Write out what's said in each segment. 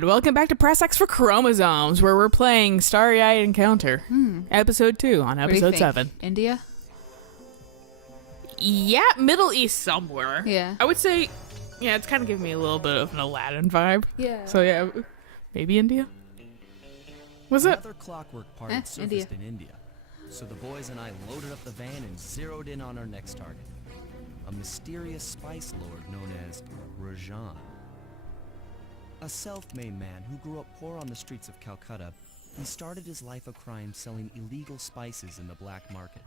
And welcome back to Press X for Chromosomes, where we're playing Starry-Eyed Encounter, episode 2 on episode 7. India? Yeah, Middle East somewhere. Yeah. I would say, yeah, it's kind of giving me a little bit of an Aladdin vibe. Yeah. So yeah, maybe India? Was it? Another clockwork party surfaced in India. So the boys and I loaded up the van and zeroed in on our next target. A mysterious spice lord known as Rajan. A self-made man who grew up poor on the streets of Calcutta, he started his life of crime selling illegal spices in the black market,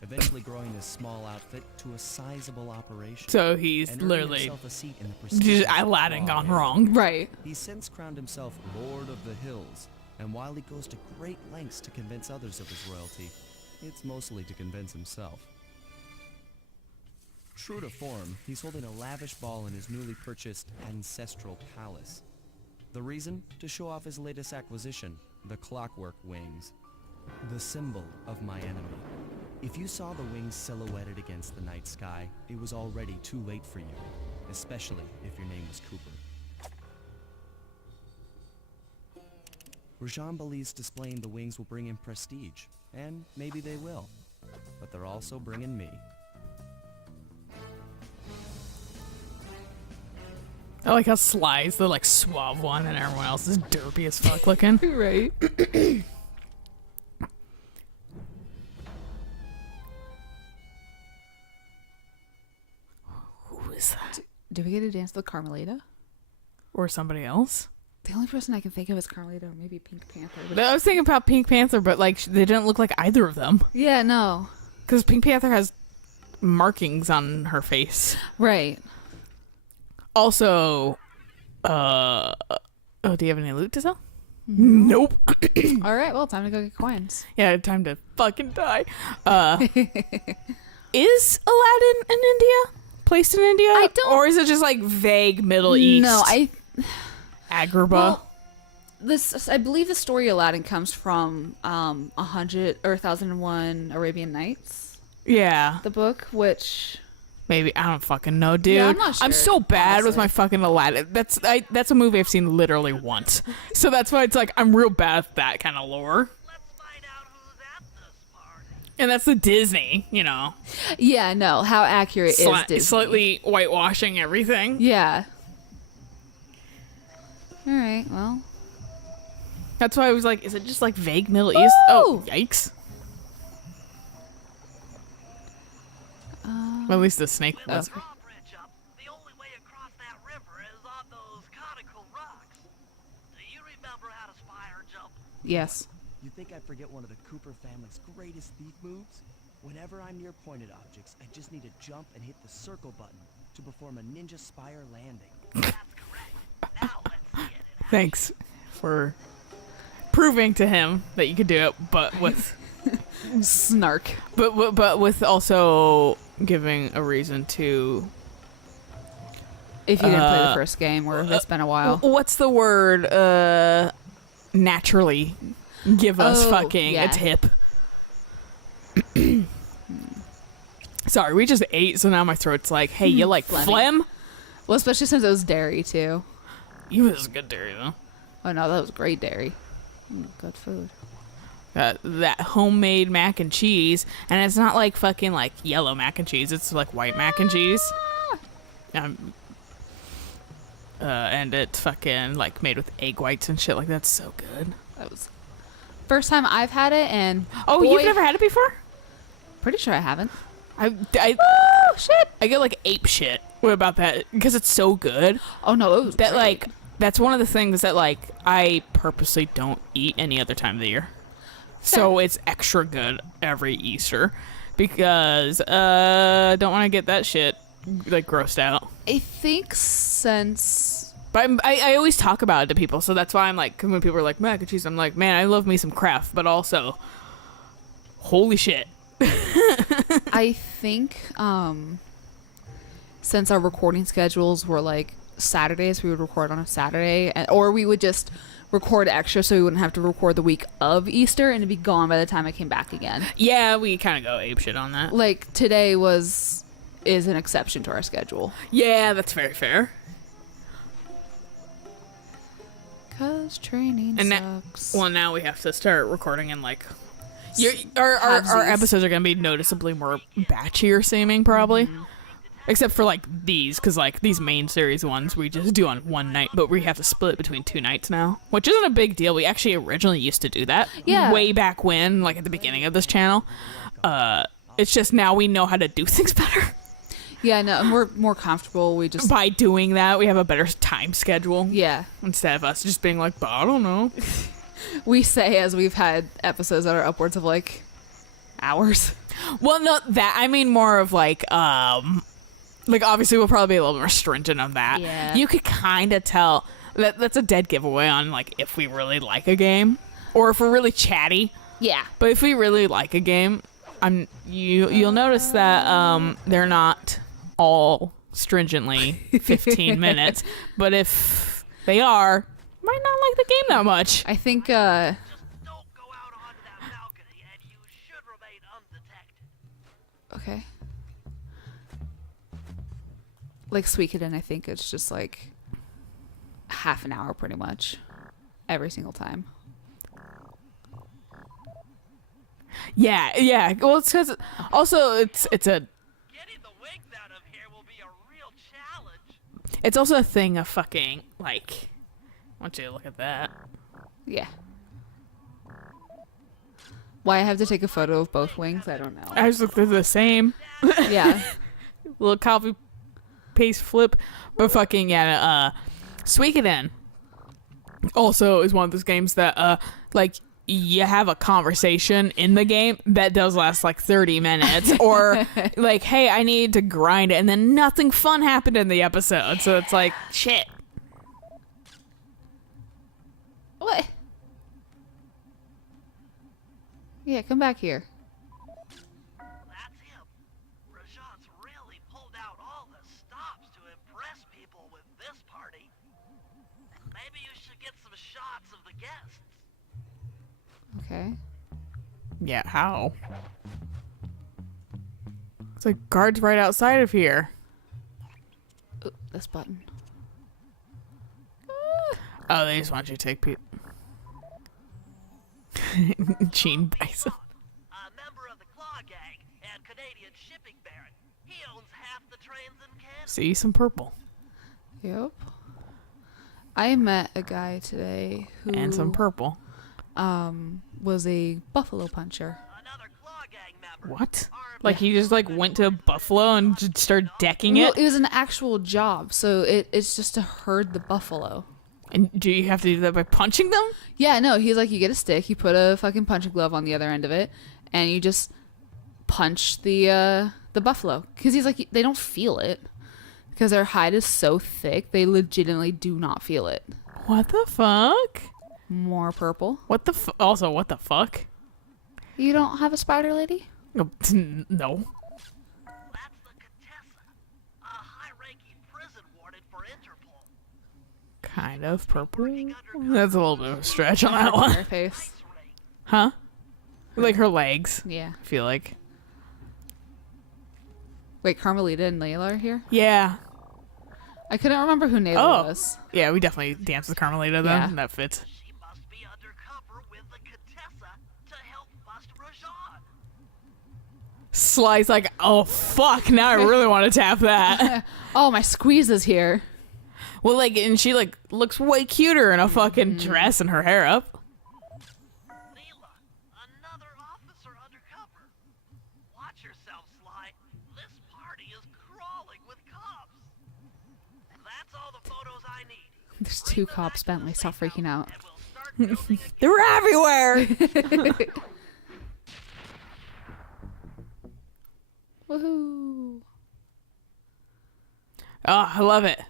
eventually growing his small outfit to a sizable operation. So he's and earning literally himself a seat in the just prestigious Aladdin gone Royal. wrong. Right. He's since crowned himself Lord of the Hills, and while he goes to great lengths to convince others of his royalty, it's mostly to convince himself. True to form, he's holding a lavish ball in his newly purchased ancestral palace. The reason? To show off his latest acquisition, the clockwork wings. The symbol of my enemy. If you saw the wings silhouetted against the night sky, it was already too late for you, especially if your name was Cooper. Rajan believes displaying the wings will bring him prestige, and maybe they will. But they're also bringing me. I like how Sly's the like suave one and everyone else is derpy as fuck looking. Right. Who is that? Do we get to dance with Carmelita? Or somebody else? The only person I can think of is Carmelita, or maybe Pink Panther. But I was thinking about Pink Panther, but like they didn't look like either of them. yeah, no. Because Pink Panther has markings on her face. Right. Also, do you have any loot to sell? Nope. All right, well, time to go get coins. Yeah, time to fucking die. Is Aladdin in India? Placed in India? I don't- Or is it just like vague Middle East? No, Agrabah? Well, I believe the story Aladdin comes from 100 or 1001 Arabian Nights, Yeah. the book, which Maybe. I don't fucking know, dude. Yeah, I'm not sure, so bad with honestly. my fucking Aladdin. That's a movie I've seen literally once. So that's why it's like I'm real bad at that kind of lore. Let's find out who's at this party. And that's the Disney, you know. yeah, no, how accurate is Disney? Slightly whitewashing everything. Yeah. All right, well. That's why I was like, is it just like vague Middle East? Oh, yikes. Well, at least the snake was. Drawbridge up. The only way across that river is on those conical rocks. Do you remember how to spire jump? Yes. You think I forget one of the Cooper family's greatest thief moves? Whenever I'm near pointed objects, I just need to jump and hit the circle button to perform a ninja spire landing. That's correct. Now let's see it. Thanks for proving to him that you could do it, but with Snark. but with also giving a reason to. If you didn't play the first game, or if it's been a while. What's the word? Naturally, give us fucking yeah. a tip. Sorry, we just ate, so now my throat's like, hey, you like Phlegmy. phlegm? Well, especially since it was dairy, too. You was good dairy though. Oh, no, that was great dairy. Good food. That homemade mac and cheese, and it's not like fucking like yellow mac and cheese. It's like white mac and cheese. And it's fucking like made with egg whites and shit. Like that's so good. That was first time I've had it, and Oh, boy, you've never had it before? Pretty sure I haven't. Oh shit! I get like ape shit. What about that? Because it's so good. Oh no, it was That great. like that's one of the things that like I purposely don't eat any other time of the year. So it's extra good every Easter because don't want to get that shit like grossed out. I think since But I always talk about it to people, so that's why I'm like, 'cause when people are like mac and cheese, I'm like, man, I love me some Kraft, but also, holy shit. I think since our recording schedules were like Saturdays, we would record on a Saturday, or we would just record extra so we wouldn't have to record the week of Easter and it'd be gone by the time I came back again. Yeah, we kind of go ape shit on that. Like today is an exception to our schedule. Yeah, that's very fair. 'Cause training And sucks. well, now we have to start recording in like. Our Halvesies. episodes are gonna be noticeably more batchier seeming, probably. Except for like these, because like these main series ones we just do on one night, but we have to split it between 2 nights now, which isn't a big deal. We actually originally used to do that, Yeah. way back when, like at the beginning of this channel. It's just now we know how to do things better. Yeah, no, and we're more comfortable. We just By doing that, we have a better time schedule. yeah. Instead of us just being like, I don't know. We say as we've had episodes that are upwards of like hours. Well, not that. I mean more of like obviously we'll probably be a little more stringent on that. Yeah. You could kind of tell that's a dead giveaway on like if we really like a game or if we're really chatty. Yeah. But if we really like a game, you'll notice that they're not all stringently 15 minutes. But if they are, might not like the game that much. I think Just don't go out onto that balcony, and you should remain undetected. okay. Like Suikoden, I think it's just like half an hour pretty much every single time. Yeah. Well, it's because also it's a Getting the wigs out of here will be a real challenge. it's also a thing of fucking like. I want you to look at that. Yeah. Why I have to take a photo of both wings, I don't know. I just looked at the same Yeah. little copy paste flip, but fucking yeah. Suikoden also is one of those games that like you have a conversation in the game that does last like 30 minutes or like, hey, I need to grind it, and then nothing fun happened in the episode, so it's like shit. What? Yeah, come back here. That's him. Rajan's really pulled out all the stops to impress people with this party. Maybe you should get some shots of the guests. Okay. Yeah, how? It's like guards right outside of here. Ooh, this button. Oh, they just want you to take Gene Bison. A member of the Claw Gang and Canadian shipping baron. He owns half the trains in Canada. See some purple Yep. I met a guy today who and some purple. was a buffalo puncher. Another Claw Gang member. What? Armed Like he just like went to Buffalo and just started decking Well, it? it was an actual job, so it's just to herd the buffalo. And do you have to do that by punching them? Yeah, no, he's like, you get a stick, you put a fucking punching glove on the other end of it, and you just punch the buffalo. Because he's like, they don't feel it. Because their hide is so thick, they legitimately do not feel it. What the fuck? More purple. What the also, what the fuck? You don't have a spider lady? No. That's the Contessa, a high-ranking prison warden for Interpol. Kind of purple. That's a little bit of a stretch on that one. Her face. Huh? Like her legs, Yeah. I feel like. Wait, Carmelita and Layla are here? Yeah. I couldn't remember who Nayla Oh. was. Yeah, we definitely danced with Carmelita then. Yeah. That fits. She must be undercover with the Contessa to help bust Rajan. Sly's like, oh fuck, now I really want to tap that. Oh, my squeeze is here. Well, like, and she like looks way cuter in a fucking dress and her hair up. Leela, another officer undercover. Watch yourself, Sly. This party is crawling with cops. That's all the photos I need. There's 2 cops, Bentley. Stop freaking out. And we'll start building a They're everywhere. Woohoo. Oh, I love it.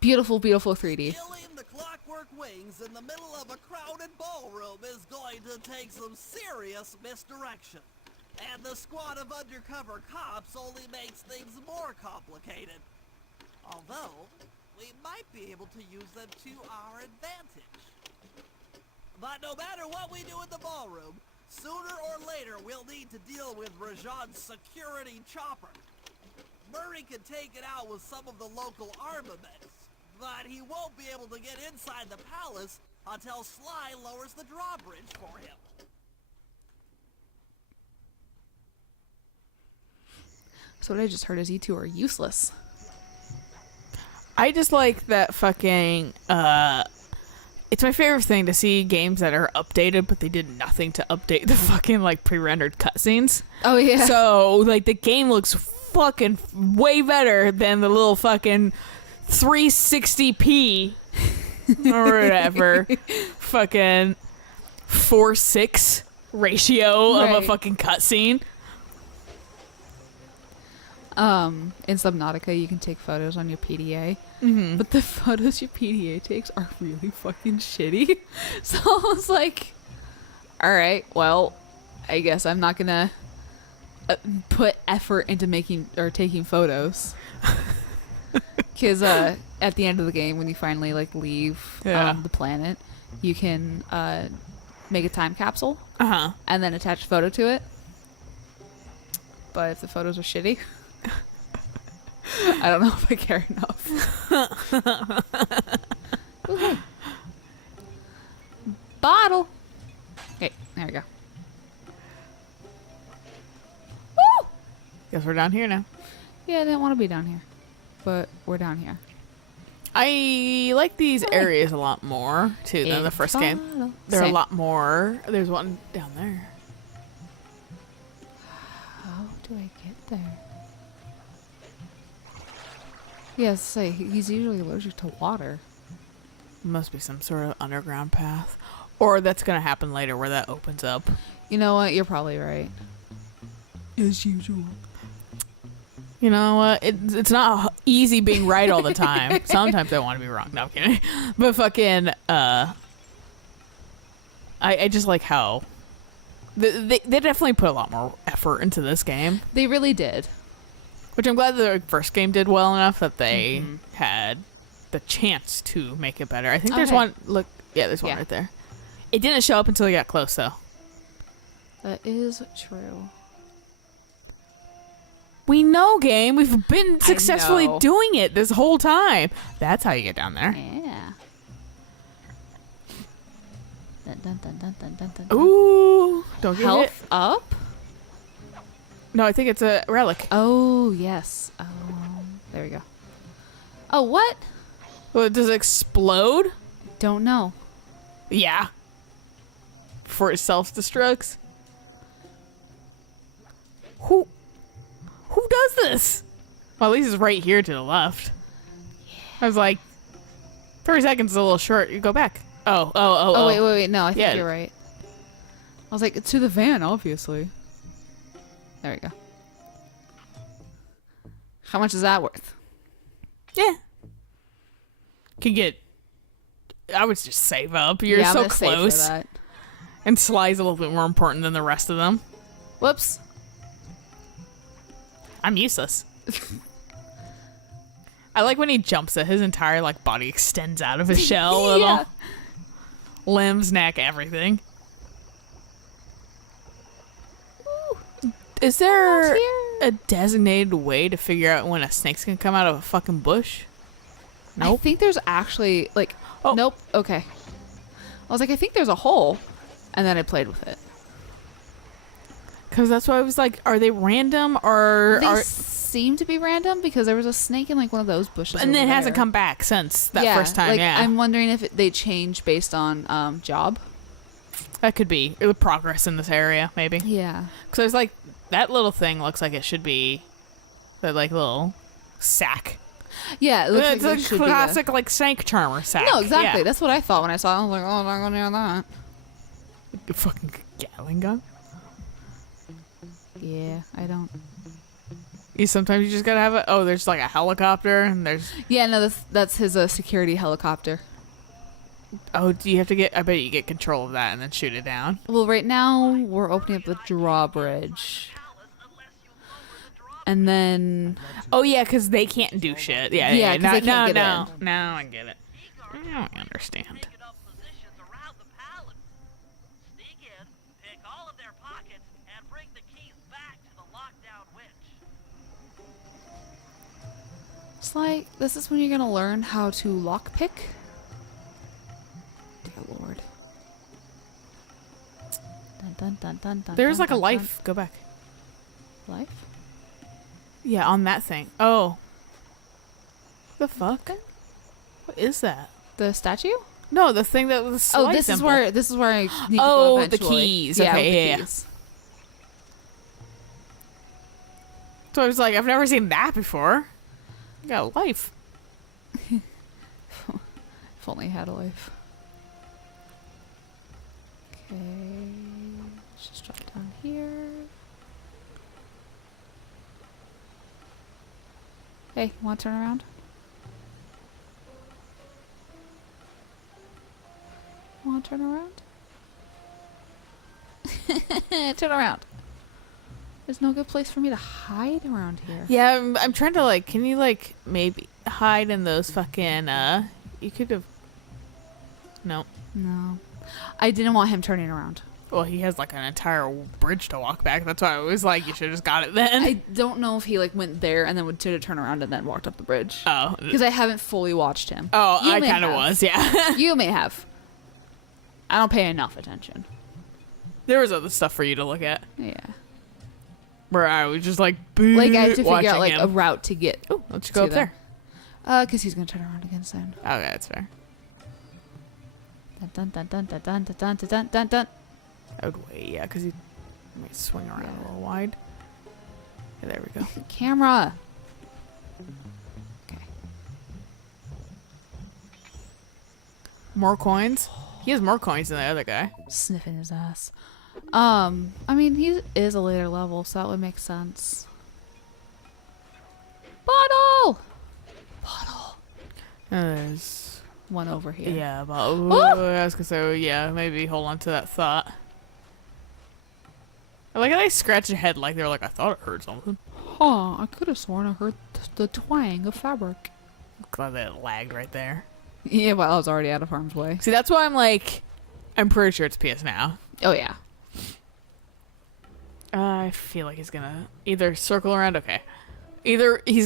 Beautiful, beautiful 3D. Killing the clockwork wings in the middle of a crowded ballroom is going to take some serious misdirection. And the squad of undercover cops only makes things more complicated. Although, we might be able to use them to our advantage. But no matter what we do in the ballroom, sooner or later we'll need to deal with Rajan's security chopper. Murray could take it out with some of the local armaments, but he won't be able to get inside the palace until Sly lowers the drawbridge for him. So what I just heard is you two are useless. I just like that fucking it's my favorite thing to see games that are updated, but they did nothing to update the fucking like pre-rendered cutscenes. Oh yeah. So like the game looks fucking way better than the little fucking 360p or whatever fucking 4:6 ratio of a Right. fucking cutscene. In Subnautica, you can take photos on your PDA, but the photos your PDA takes are really fucking shitty. So I was like, all right, well, I guess I'm not gonna put effort into making or taking photos. Because at the end of the game, when you finally like leave the planet, you can make a time capsule and then attach a photo to it. But if the photos are shitty, I don't know if I care enough. Woohoo. Bottle. Okay, there we go. Woo! Guess we're down here now. Yeah, I didn't want to be down here, but we're down here. I like these areas a lot more too than the first game. They're a Same. lot more. There's one down there. How do I get there? Yes, say he's usually allergic to water. Must be some sort of underground path, or that's gonna happen later where that opens up. You know what? You're probably right. As usual. You know what? It's not easy being right all the time. Sometimes I want to be wrong. No, I'm kidding. But fucking, I just like how they definitely put a lot more effort into this game, They really did. which I'm glad the first game did well enough that they had the chance to make it better. I think there's Okay. one. Look, yeah, there's one Yeah. right there. It didn't show up until we got close, though. That is true. We know, game. We've been successfully know. doing it this whole time. That's how you get down there. Yeah. Dun, dun, dun, dun, dun, dun, dun, dun. Ooh, don't get hit. Health up? No, I think it's a relic. Oh, yes. Oh, there we go. Oh, what? Well, does it explode? Don't know. Yeah. Before it self-destructs. Who does this? Well, at least it's right here to the left. I was like, 30 seconds is a little short. You go back. Oh, Wait. No, I think Yeah. you're right. I was like, to the van, obviously. There we go. How much is that worth? Yeah. Can get. I would just save up. You're yeah, I'm so gonna save for close. that. And Sly's a little bit more important than the rest of them. Whoops. I'm useless. I like when he jumps that his entire like body extends out of his shell a little. Yeah. Limbs, neck, everything. Is there a designated way to figure out when a snake's gonna come out of a fucking bush? I Nope. think there's actually, like, Oh. nope. Okay. I was like, I think there's a hole. And then I played with it. Because that's why I was like, are they random or They are? seem to be random because there was a snake in, like, one of those bushes. And then it over hasn't there. come back since that Yeah, first time. like, Yeah, I'm wondering if they change based on job. that could be the progress in this area, maybe. Yeah. Because there's like that little thing looks like it should be the like little sack. Yeah, it looks It's like it a should be the- classic like snake charmer sack. No, exactly. Yeah. That's what I thought when I saw it. I was like, oh, I'm not going near that. A fucking Gatling gun. Yeah, I don't. Sometimes you just gotta have it. Oh, there's like a helicopter, and there's. Yeah, no, that's his security helicopter. Oh, do you have to get? I bet you get control of that and then shoot it down. Well, right now we're opening up the drawbridge. And then Oh yeah, because they can't do shit. Yeah, Yeah, yeah. 'cause they can't get no. Now I get it. Now I understand. Picking up positions around the palace. Sneak in, pick all of their pockets, and bring the keys back to the lockdown witch. It's like, this is when you're gonna learn how to lockpick. Dear Lord. Dun, dun, dun, dun, dun, There's dun, like a dun, life. Go back. dun. Life? Yeah, on that thing. Oh. The fuck? What is that? The statue? No, the thing that was. Oh, this is where I need to go Oh, the eventually. keys. Yeah, Okay, with the yeah. keys. So I was like, I've never seen that before. You got a life. If only I had a life. Okay. Let's just drop down here. Hey, want to turn around? Want to turn around? Turn around. There's no good place for me to hide around here. Yeah, I'm trying to like. Can you like maybe hide in those fucking? You could have. No. No. I didn't want him turning around. Well, he has like an entire bridge to walk back. That's why I was like, you should have just got it then. I don't know if he like went there and then would turn around and then walked up the bridge. Oh. Because I haven't fully watched him. Oh, You I may kind of have. was. Yeah. You may have. I don't pay enough attention. There was other stuff for you to look at. Yeah. Where I was just like, Like I have to watching figure out like him. a route to get. Oh, let's go to up there. Because he's gonna turn around again soon. Okay, that's fair. Dun dun dun dun dun dun dun dun dun dun dun. I would wait, yeah, because he might swing around a little wide. Okay, there we go. Camera. Okay. More coins? He has more coins than the other guy. Sniffing his ass. I mean, he is a later level, so that would make sense. Bottle! Bottle! And there's... One over here. Yeah, but I was gonna say, yeah, maybe hold on to that thought. I like how they scratch your head like they were like, I thought it heard something. Huh, I could have sworn I heard the twang of fabric. Glad that it lagged right there. Yeah, well, I was already out of harm's way. See, that's why I'm like, I'm pretty sure it's PSNow. Oh, yeah. I feel like he's gonna either circle around. Okay, either he.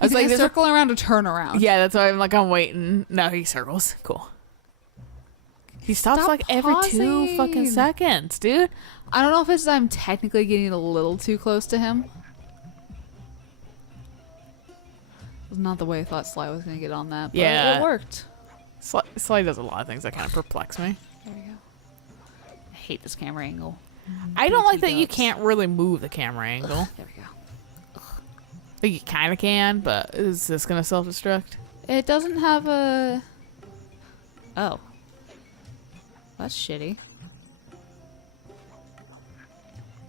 I He's was like, gonna circle around or turn around. yeah, that's why I'm like, I'm waiting. No, he circles. Cool. He stops Stop like every 2 pausing. fucking seconds, dude. I don't know if it's I'm technically getting a little too close to him. It's not the way I thought Sly was gonna get on that, but Yeah. it worked. Sly does a lot of things that kind of perplex me. There we go. I hate this camera angle. I don't like that you guts. can't really move the camera angle. There we go. Like you kind of can, but is this gonna self-destruct? It doesn't have a... Oh. That's shitty.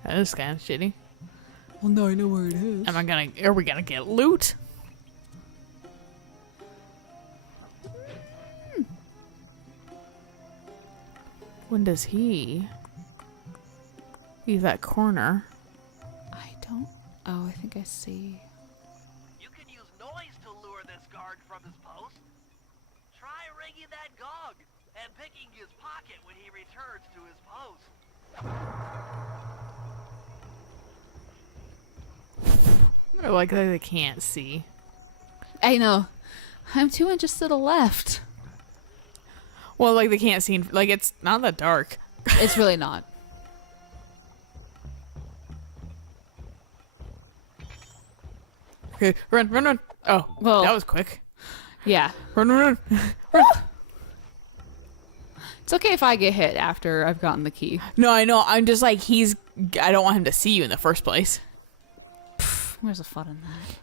That is kind of shitty. Well, no, I know where it is. Are we gonna get loot? When does he leave that corner? I don't... Oh, I think I see. You can use noise to lure this guard from his post. Try ringing that gong and picking his pocket when he returns to his post. I like that they can't see. I know. I'm 2 inches to the left. Well, like they can't see. Like it's not that dark. It's really not. Okay, run, run, run. Oh, Well- that was quick. Yeah. Run, run, run. It's okay if I get hit after I've gotten the key. No, I know. I'm just like I don't want him to see you in the first place. Where's the fun in that?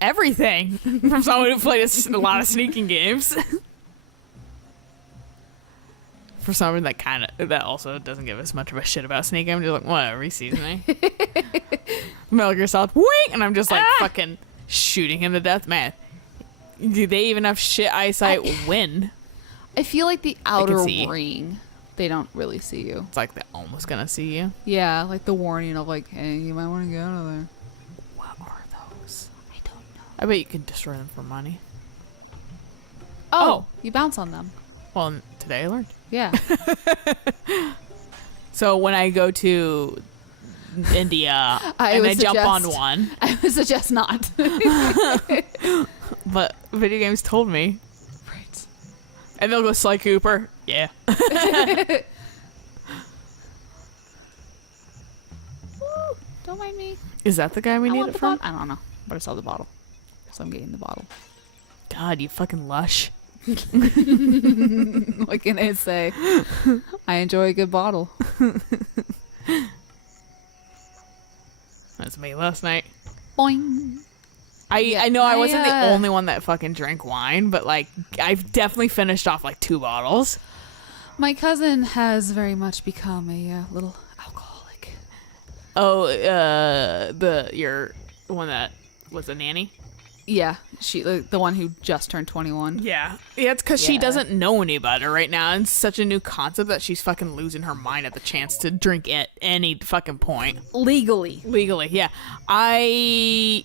Everything from someone who played a lot of sneaking games. For someone that also doesn't give us much of a shit about sneaking, I'm just like, whatever, he sees me. Metal Gear Solid, wing, and I'm just like fucking shooting him to death. Man, do they even have shit eyesight when? I feel like the outer see. ring, they don't really see you. It's like they're almost gonna see you. Yeah, like the warning of like, hey, you might want to get out of there. What are those? I don't know. I bet you can destroy them for money. Oh, you bounce on them. Well, today I learned. Yeah. So when I go to India I and would I jump on suggest- one. I would suggest not. But video games told me. Right. And they'll go Sly Cooper. Yeah. Woo, don't mind me. Is that the guy we I need want it the from? bottle. I don't know, but I saw the bottle, so I'm getting the bottle. God, you fucking lush. What can I say? I enjoy a good bottle. That's me last night. Boing. I know I wasn't the yeah. only one that fucking drank wine, but like I've definitely finished off like 2 bottles. My cousin has very much become a little alcoholic. Oh, your one that was a nanny. Yeah, she the one who just turned 21. Yeah, it's because she Yeah. doesn't know any better right now, and it's such a new concept that she's fucking losing her mind at the chance to drink at any fucking point Legally. legally. Yeah, it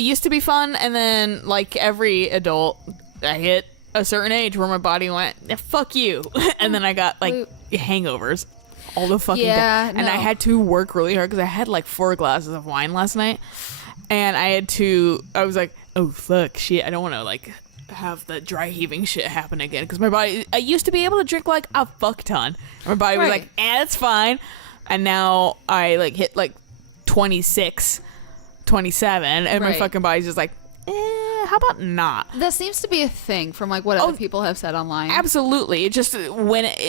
used to be fun, and then like every adult, I hit a certain age where my body went, "Fuck you," and then I got like hangovers all the fucking Yeah, day, and I no. had to work really hard because I had like 4 glasses of wine last night. And I was like, oh, fuck, shit. I don't want to, like, have the dry heaving shit happen again. Because my body, I used to be able to drink, like, a fuck ton. And my body was Right. like, it's fine. And now I, like, hit, like, 26, 27. And my Right. fucking body's just like, how about not? That seems to be a thing from like what other people have said online. Absolutely. It just,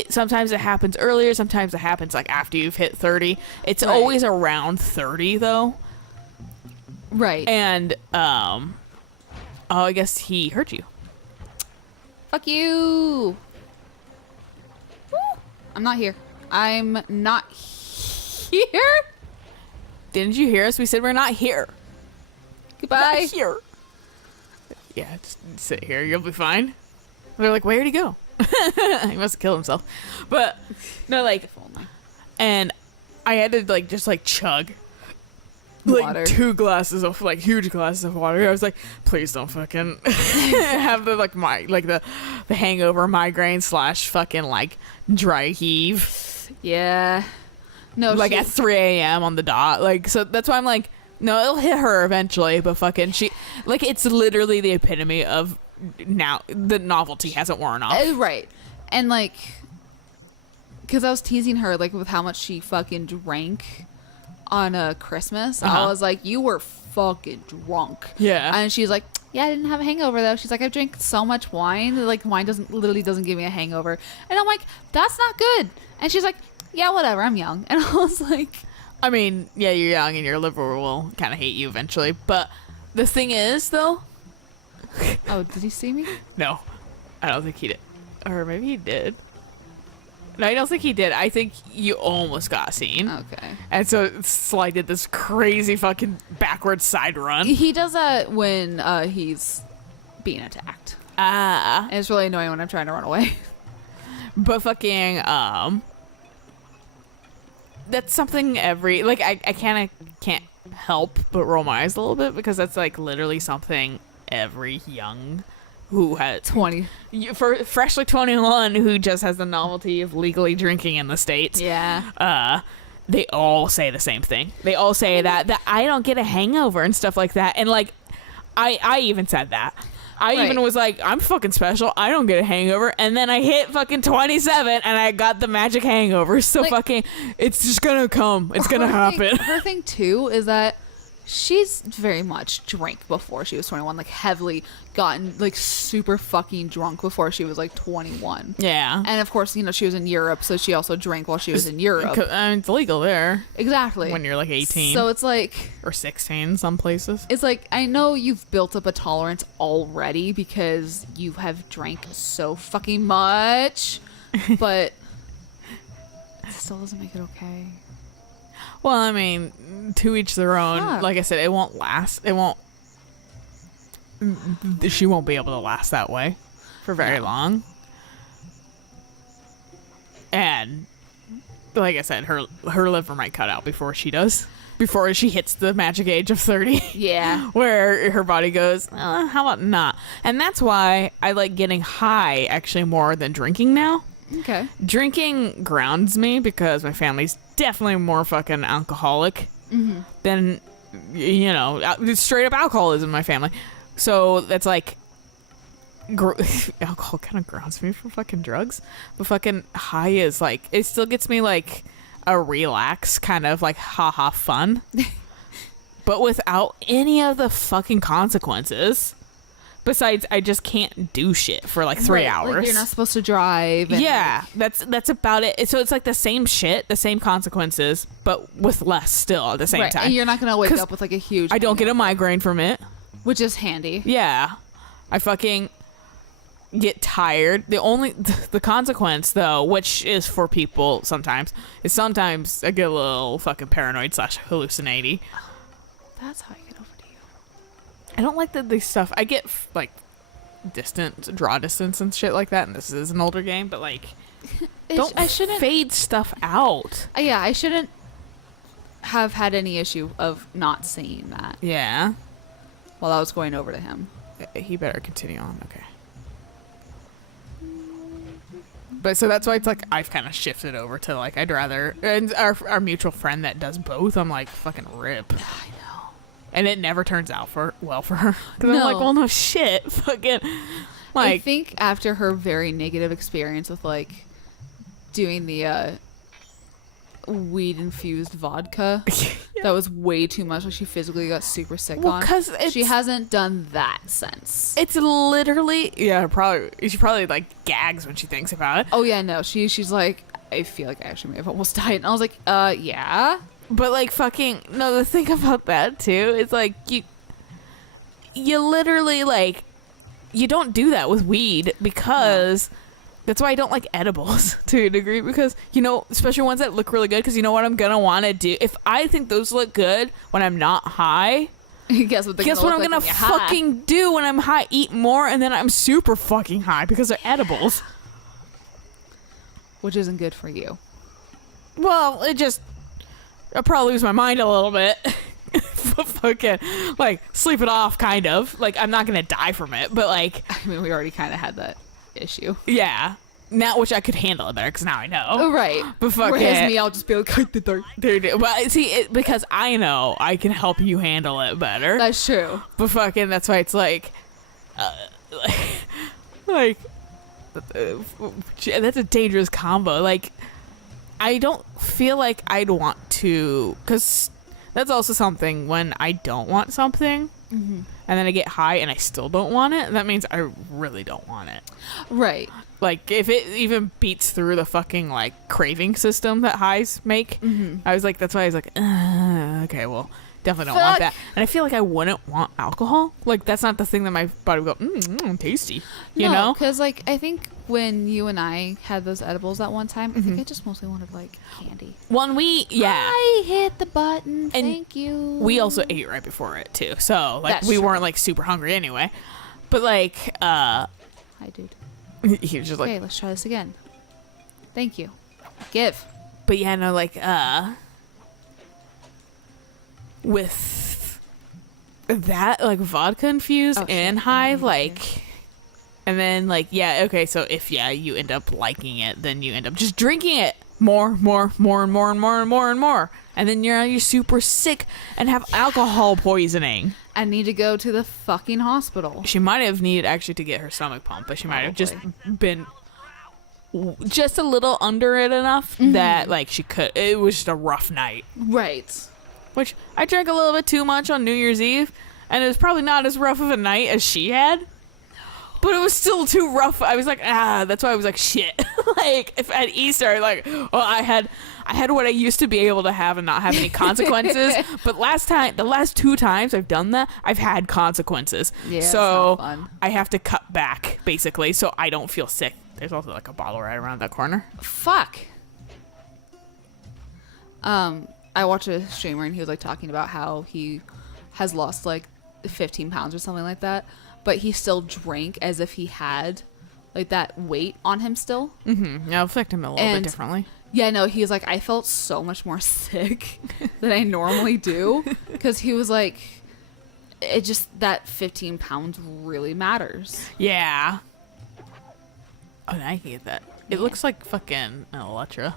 sometimes it happens earlier. Sometimes it happens, like, after you've hit 30. It's Right. always around 30, though. Right. And, I guess he hurt you. Fuck you. Woo. I'm not here. I'm not here. Didn't you hear us? We said we're not here. Goodbye. Not here. Yeah, just sit here. You'll be fine. They're like, where'd he go? He must have killed himself. But, no, like, and I had to, like, just, like, chug. Like, Water. 2 glasses of, like, huge glasses of water. I was like, please don't fucking have the, like, the hangover migraine / fucking, like, dry heave. Yeah. No, Like, at 3 a.m. on the dot. Like, so that's why I'm like, no, it'll hit her eventually, but fucking like, it's literally the epitome of now the novelty hasn't worn off. Right. And like, because I was teasing her like with how much she fucking drank on Christmas. Uh-huh. I was like, you were fucking drunk. Yeah. And she's like, yeah, I didn't have a hangover though. She's like, I've drank so much wine. Like, wine literally doesn't give me a hangover. And I'm like, that's not good. And she's like, yeah, whatever. I'm young. And I was like, I mean, yeah, you're young and your liver will kind of hate you eventually. But the thing is, though, oh, did he see me? no, I don't think he did. Or maybe he did. No, I don't think he did. I think you almost got seen. Okay. And so Sly did this crazy fucking backward side run. He does that when he's being attacked. Ah. And it's really annoying when I'm trying to run away. But fucking, that's something I kind of can't help but roll my eyes a little bit because that's like literally something every young who has 20. for freshly 21 who just has the novelty of legally drinking in the States. Yeah. They all say the same thing. They all say that I don't get a hangover and stuff like that. And like, I even said that. I Right. even was like, I'm fucking special. I don't get a hangover. And then I hit fucking 27 and I got the magic hangover. So Like- fucking, it's just gonna come. It's gonna happen. Her thing, too, is that she's very much drank before she was 21. Like, heavily gotten, like, super fucking drunk before she was, like, 21. Yeah. And, of course, you know, she was in Europe, so she also drank while she was in Europe. I mean, it's legal there Exactly. when you're like 18 So it's like... or 16 some places. It's like, I know you've built up a tolerance already because you have drank so fucking much, but it still doesn't make it okay. Well, I mean, to each their own. Fuck. Like I said, it won't last. It won't. She won't be able to last that way for very long. And like I said, her liver might cut out before she does. Before she hits the magic age of 30. Yeah. Where her body goes, how about not? And that's why I like getting high actually more than drinking now. Okay. Drinking grounds me because my family's definitely more fucking alcoholic than, you know, straight up alcoholism in my family. So that's like, alcohol kind of grounds me for fucking drugs. But fucking high is like, it still gets me like a relax kind of like haha fun. But without any of the fucking consequences. Besides, I just can't do shit for like 3 hours. Like you're not supposed to drive. And yeah, that's about it. So it's like the same shit, the same consequences, but with less still at the same time. And you're not gonna wake 'Cause up with like a huge. I don't get a migraine from it. which is handy. Yeah, I fucking get tired. The consequence though, which is for people sometimes, is sometimes I get a little fucking paranoid / hallucinating. That's how I get over to you. I don't like the stuff. I get like draw distance and shit like that, and this is an older game, but like don't I shouldn't fade stuff out. Yeah, I shouldn't have had any issue of not seeing that Yeah. while I was going over to him. He better continue on. Okay. But so that's why it's like I've kind of shifted over to like I'd rather, and our mutual friend that does both, I'm like fucking rip. I know. And it never turns out well for her. Because I'm No. like, well, no shit. Fucking I like think after her very negative experience with like doing the weed infused vodka, that was way too much. Like she physically got super sick Well, on. 'cause She it's- hasn't done that since. it's literally she probably like gags when she thinks about it. Oh yeah, no. She's like, I feel like I actually may have almost died, and I was like, yeah. But like fucking no, the thing about that too is like you literally like you don't do that with weed because that's why I don't like edibles to a degree, because you know, especially ones that look really good, because you know what I'm gonna want to do if I think those look good when I'm not high. Guess what? I'm gonna fucking do when I'm high? Eat more, and then I'm super fucking high because they're edibles. Which isn't good for you. Well, I'll probably lose my mind a little bit. Fucking like sleep it off, kind of. Like I'm not gonna die from it, but like I mean, we already kind of had that issue. yeah. Now, which I could handle it better because now I know. Oh, right. But fuck Whereas it. me, I'll just be like, I did that. Dude, but see, because I know I can help you handle it better. That's true. But fucking, that's why it's like, like, that's a dangerous combo. Like, I don't feel like I'd want to, because that's also something when I don't want something, and then I get high and I still don't want it, that means I really don't want it. Right. Like, if it even beats through the fucking, like, craving system that highs make, I was like, that's why I was like, okay, well, definitely don't want that. And I feel like I wouldn't want alcohol. Like, that's not the thing that my body would go, tasty. You know? Because, like, I think when you and I had those edibles that one time, I think I just mostly wanted, like, candy. When yeah. I hit the button. Thank you. We also ate right before it, too. So, like, That's we true. weren't, like, super hungry anyway. But, like, Hi, dude. he was just like, Okay, let's try this again. Thank you. Give. but yeah, no, like, with that, like, vodka infused Oh, and shit. high, Mhm. like, and then, like, yeah, okay, so if, you end up liking it, then you end up just drinking it more, and more, and more. And then you're super sick and have alcohol poisoning. I need to go to the fucking hospital. She might have needed actually to get her stomach pumped, but she might have just been just a little under it enough that, like, it was just a rough night. Right. Which I drank a little bit too much on New Year's Eve, and it was probably not as rough of a night as she had. But it was still too rough. I was like, that's why I was like, shit. Like, if at Easter, like, well, I had what I used to be able to have and not have any consequences. But the last 2 times I've done that, I've had consequences. Yeah, it's so not fun. I have to cut back, basically, so I don't feel sick. There's also like a bottle right around that corner. Fuck. I watched a streamer and he was like talking about how he has lost like 15 pounds or something like that, but he still drank as if he had like that weight on him still. Mm-hmm. It'll affect him a little bit differently. Yeah, no, he's like, I felt so much more sick than I normally do, because he was like, it just, that 15 pounds really matters. Yeah. Oh, now I can get that. It looks like fucking an Electra.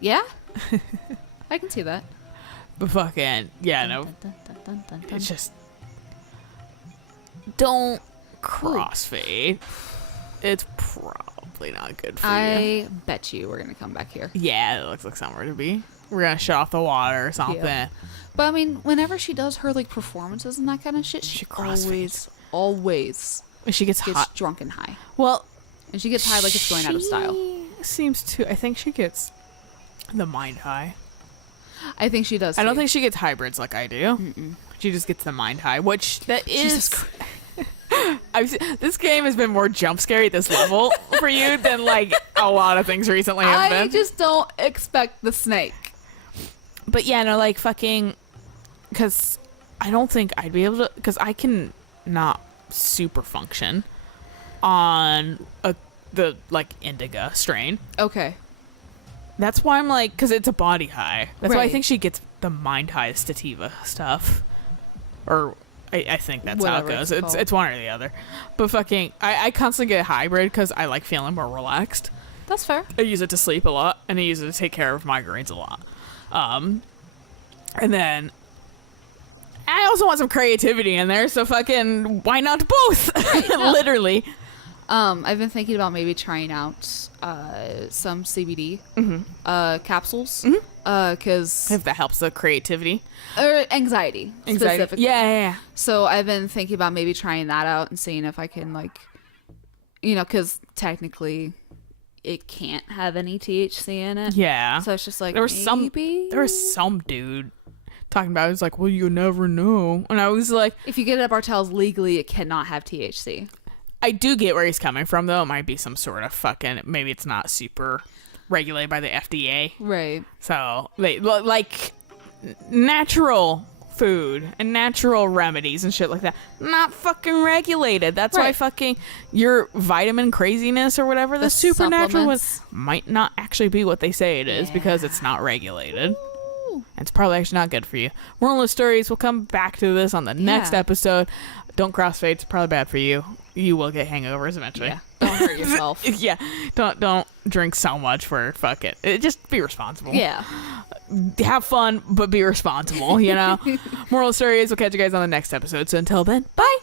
Yeah, I can see that. But fucking, yeah, no. Dun, dun, dun, dun, dun, dun. It's just don't crossfade. It's probably not good for you. I bet you we're gonna come back here. Yeah, it looks like somewhere to be. We're gonna shut off the water or something. Yeah. But I mean, whenever she does her like performances and that kind of shit, she always She gets gets hot. drunk and high, Well, and she gets high like it's going out of style. she seems to. I think she gets the mind high. I think she does. I don't too. think she gets hybrids like I do. She just gets the mind high, which that is. Jesus Christ. This game has been more jump scary at this level for you than like a lot of things recently have I been. just don't expect the snake. But yeah, no, like fucking, because I don't think I'd be able to, because I can not super function on the like indica strain. Okay. That's why I'm like, because it's a body high. That's why I Right. think she gets the mind high sativa stuff, or I think that's Whatever how it goes. it's called. It's one or the other. But fucking, I constantly get hybrid because I like feeling more relaxed. That's fair. I use it to sleep a lot, and I use it to take care of migraines a lot. And then I also want some creativity in there, so fucking why not both? Literally. I've been thinking about maybe trying out some CBD capsules because If that helps the creativity. or anxiety specifically. Yeah. So I've been thinking about maybe trying that out and seeing if I can like, because technically it can't have any THC in it. Yeah. So it's just like There was maybe some dude talking about it. He was like, well, you never know. And I was like, if you get it at Bartell's legally, it cannot have THC. I do get where he's coming from, though. It might be some sort of fucking, maybe it's not super regulated by the FDA. Right. So, like, natural food and natural remedies and shit like that, not fucking regulated. That's why Right. fucking your vitamin craziness or whatever, the supernatural was, supplements. might not actually be what they say it is because it's not regulated. And it's probably actually not good for you. Moral of the story is we'll come back to this on the next Yeah. episode. Don't crossfade. It's probably bad for you. You will get hangovers eventually. Yeah. Don't hurt yourself. Yeah. Don't drink so much for fuck it. Just be responsible. Yeah. Have fun, but be responsible, you know? Moral of the story is we'll catch you guys on the next episode. So until then, bye.